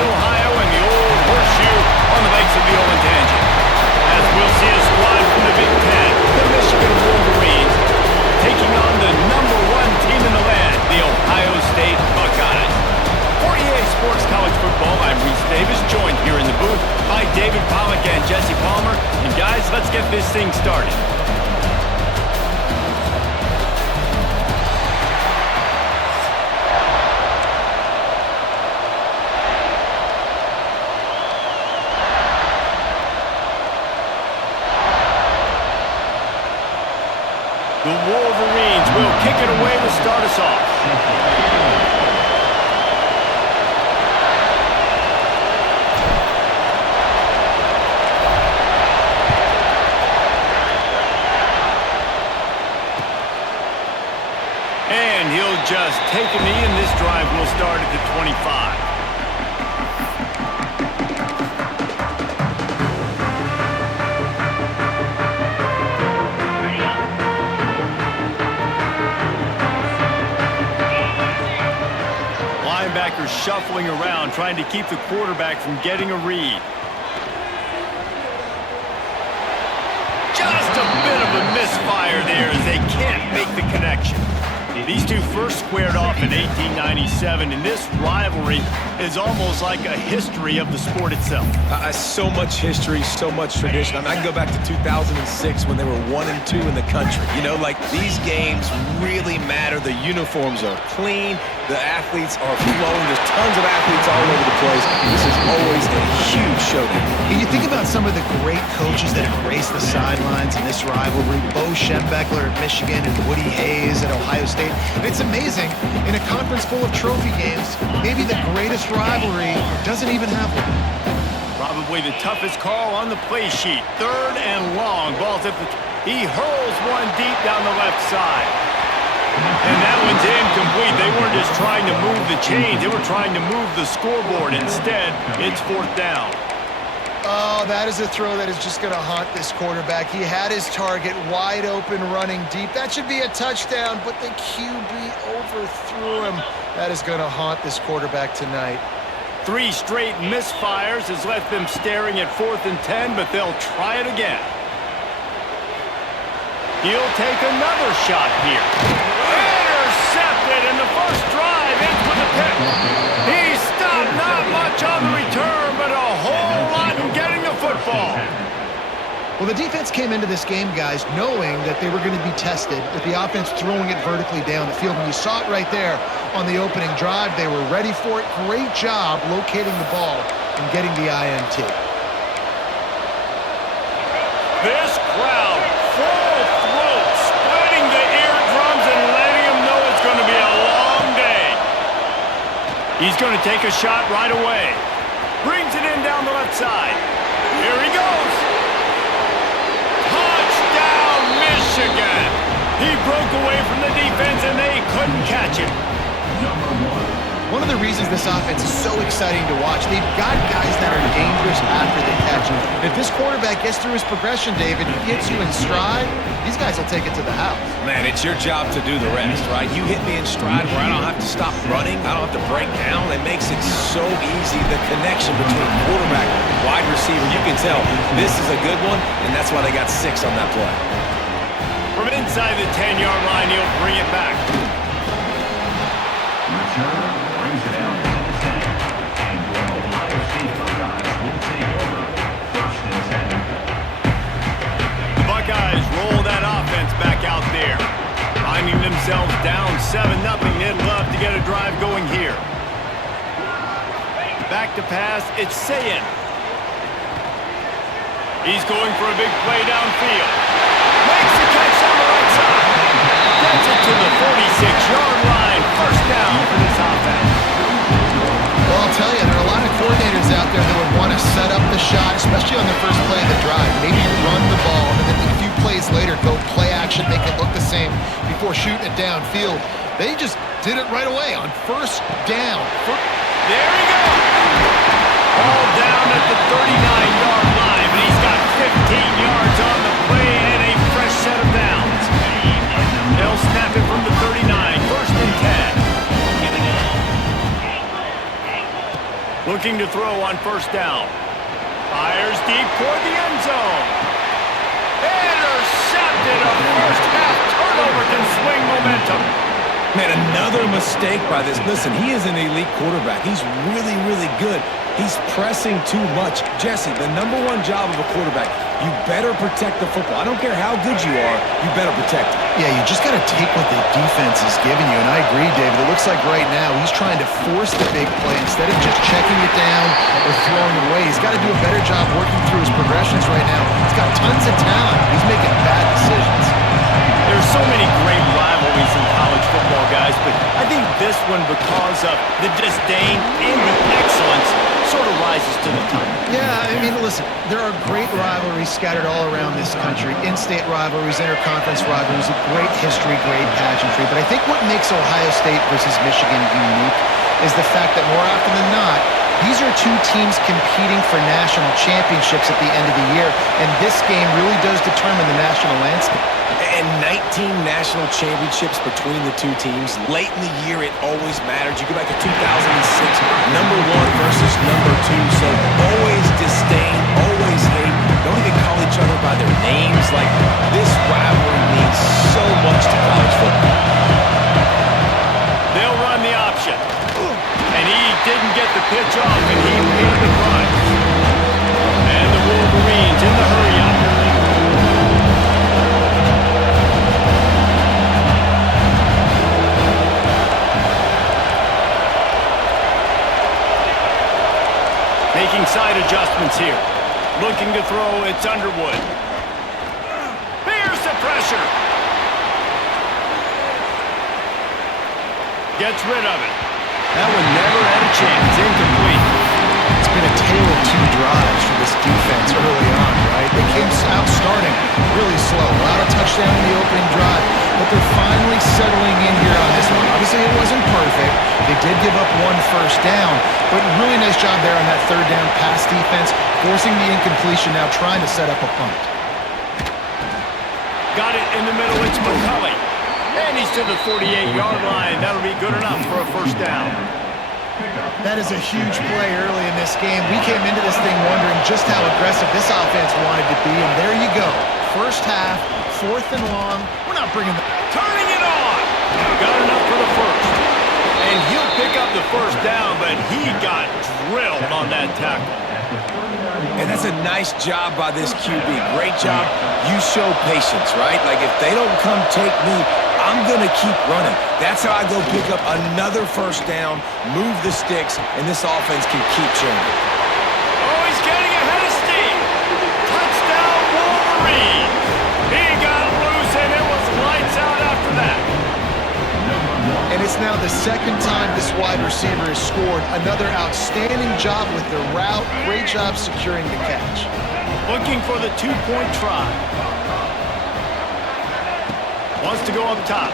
Ohio, and the old horseshoe on the banks of the old tangent. As we'll see a squad from the Big Ten, the Michigan Wolverines, taking on the #1 team in the land, the Ohio State Buckeyes. For EA Sports College Football, I'm Reese Davis, joined here in the booth by David Pollack and Jesse Palmer. And guys, let's get this thing started. The Wolverines will kick it away to start us off. And he'll just take a knee, and this drive will start at the 25. Linebackers shuffling around, trying to keep the quarterback from getting a read. Just a bit of a misfire there as they can't make the connection. These two first squared off in 1897, and this rivalry is almost like a history of the sport itself. So much history, so much tradition. I mean, I can go back to 2006 when they were 1-2 in the country. You know, like, these games really matter. The uniforms are clean. The athletes are flowing. There's tons of athletes all over the place. This is always a huge showdown. You think about some of the great coaches that have graced the sidelines in this rivalry. Bo Schembechler at Michigan and Woody Hayes at Ohio State. And it's amazing, in a conference full of trophy games, maybe the greatest rivalry doesn't even have one. Probably the toughest call on the play sheet. 3rd and long. Ball's at the... He hurls one deep down the left side. And that one's incomplete. They weren't just trying to move the chains. They were trying to move the scoreboard. Instead, it's 4th down. Oh, that is a throw that is just going to haunt this quarterback. He had his target wide open, running deep. That should be a touchdown, but the QB overthrew him. That is going to haunt this quarterback tonight. 3 straight misfires has left them staring at 4th and 10, but they'll try it again. He'll take another shot here. Intercepted, and the first drive ends with a pick. He stopped, not much on the return, but a whole lot in getting the football. Well, the defense came into this game, guys, knowing that they were going to be tested with the offense throwing it vertically down the field. And you saw it right there on the opening drive. They were ready for it. Great job locating the ball and getting the INT. This crowd, full throat, splitting the eardrums and letting them know it's going to be a long day. He's going to take a shot right away. Brings it in down the left side. Here he goes. Touchdown, Michigan. He broke away from the defense, and they couldn't catch him. One of the reasons this offense is so exciting to watch, they've got guys that are dangerous after the catch. If this quarterback gets through his progression, David, he gets you in stride, these guys will take it to the house. Man, it's your job to do the rest, right? You hit me in stride where I don't have to stop running. I don't have to break down. It makes it so easy, the connection between quarterback and wide receiver. You can tell this is a good one, and that's why they got 6 on that play. From inside the 10-yard line, he'll bring it back. Brings it out to the 10, and your Ohio State Buckeyes will take over 1st and 10. The Buckeyes roll that offense back out there. Finding themselves down 7-0, they'd love to get a drive going here. Back to pass, it's Sayin. He's going for a big play downfield. Makes the catch on the right side. Gets it to the 46-yard line. 1st down for this offense. Well, I'll tell you, there are a lot of coordinators out there that would want to set up the shot, especially on the first play of the drive. Maybe run the ball, and then a few plays later, go play action, make it look the same before shooting it downfield. They just did it right away on 1st down. There he goes. All down at the 39-yard line, but he's got to throw on first down. Fires deep toward the end zone. Intercepted. A first half turnover can swing momentum. Man, another mistake by this. Listen, he is an elite quarterback. He's really, really good. He's pressing too much. Jesse, the #1 job of a quarterback, you better protect the football. I don't care how good you are, you better protect it. Yeah, you just got to take what the defense is giving you. And I agree, David. It looks like right now he's trying to force the big play instead of just checking it down or throwing it away. He's got to do a better job working through his progressions right now. He's got tons of talent. He's making bad decisions. There's so many great rivalries in college football, guys, but I think this one, because of the disdain and the excellence, sort of rises to the top. Yeah, I mean, listen, there are great rivalries scattered all around this country. In-state rivalries, interconference rivalries, a great history, great pageantry. But I think what makes Ohio State versus Michigan unique is the fact that more often than not, these are two teams competing for national championships at the end of the year, and this game really does determine the national landscape. And 19 national championships between the two teams. Late in the year, it always mattered. You go back to 2006, #1 versus #2. So always disdain, always hate. Don't even call each other by their names. Like, this rivalry means so much to college football. They'll run the option. And he didn't get the pitch off, and he paid the price. And the Wolverines in the hurry-up. Making side adjustments here. Looking to throw, it's Underwood. Here's the pressure. Gets rid of it. That one never had a chance. Incomplete. It's been a tale of two drives for this defense early on, right? They came out starting really slow. Allowed a touchdown in the opening drive, but they're finally settling in here on this one. Obviously, it wasn't perfect. They did give up one first down, but really nice job there on that third down pass defense, forcing the incompletion, now trying to set up a punt. Got it in the middle. It's McCulley. And he's to the 48-yard line. That'll be good enough for a first down. That is a huge play early in this game. We came into this thing wondering just how aggressive this offense wanted to be, and there you go. First half, 4th and long. We're not bringing the... Turning it on. Got enough for the first. And he'll pick up the first down, but he got drilled on that tackle. And that's a nice job by this QB. Great job. You show patience, right? Like, if they don't come take me, I'm going to keep running. That's how I go pick up another first down, move the sticks, and this offense can keep churning. Oh, he's getting ahead of steam. Touchdown, Wolverine. He got loose, and it was lights out after that. And it's now the second time this wide receiver has scored. Another outstanding job with the route. Great job securing the catch. Looking for the two-point try. Wants to go up top.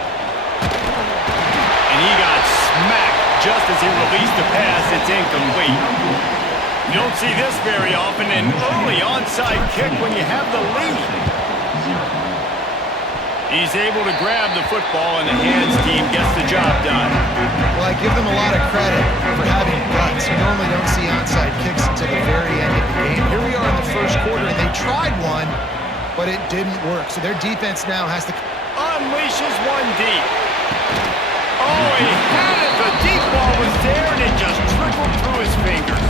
And he got smacked just as he released the pass. It's incomplete. You don't see this very often, an early onside kick when you have the lead. He's able to grab the football, and the hands team gets the job done. Well, I give them a lot of credit for having guts. You normally don't see onside kicks until the very end of the game. Here we are in the first quarter, and they tried one, but it didn't work. So their defense now has to... Unleashes one deep. Oh, he had it. The deep ball was there, and it just trickled through his fingers.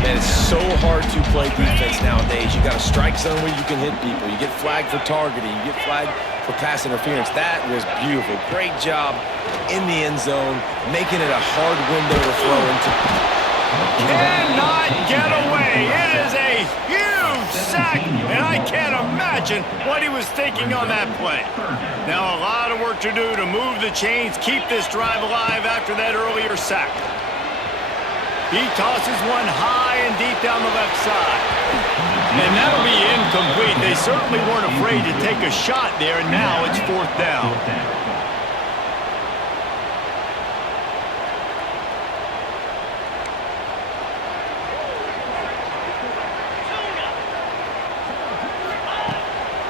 Man, it's so hard to play defense nowadays. You got a strike zone where you can hit people. You get flagged for targeting. You get flagged for pass interference. That was beautiful. Great job in the end zone, making it a hard window to throw into. Cannot get away. It is a huge sack, and I can't imagine what he was thinking on that play. Now a lot of work to do to move the chains, keep this drive alive after that earlier sack. He tosses one high and deep down the left side. And that'll be incomplete. They certainly weren't afraid to take a shot there, and now it's 4th down.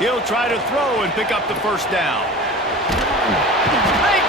He'll try to throw and pick up the first down. Makes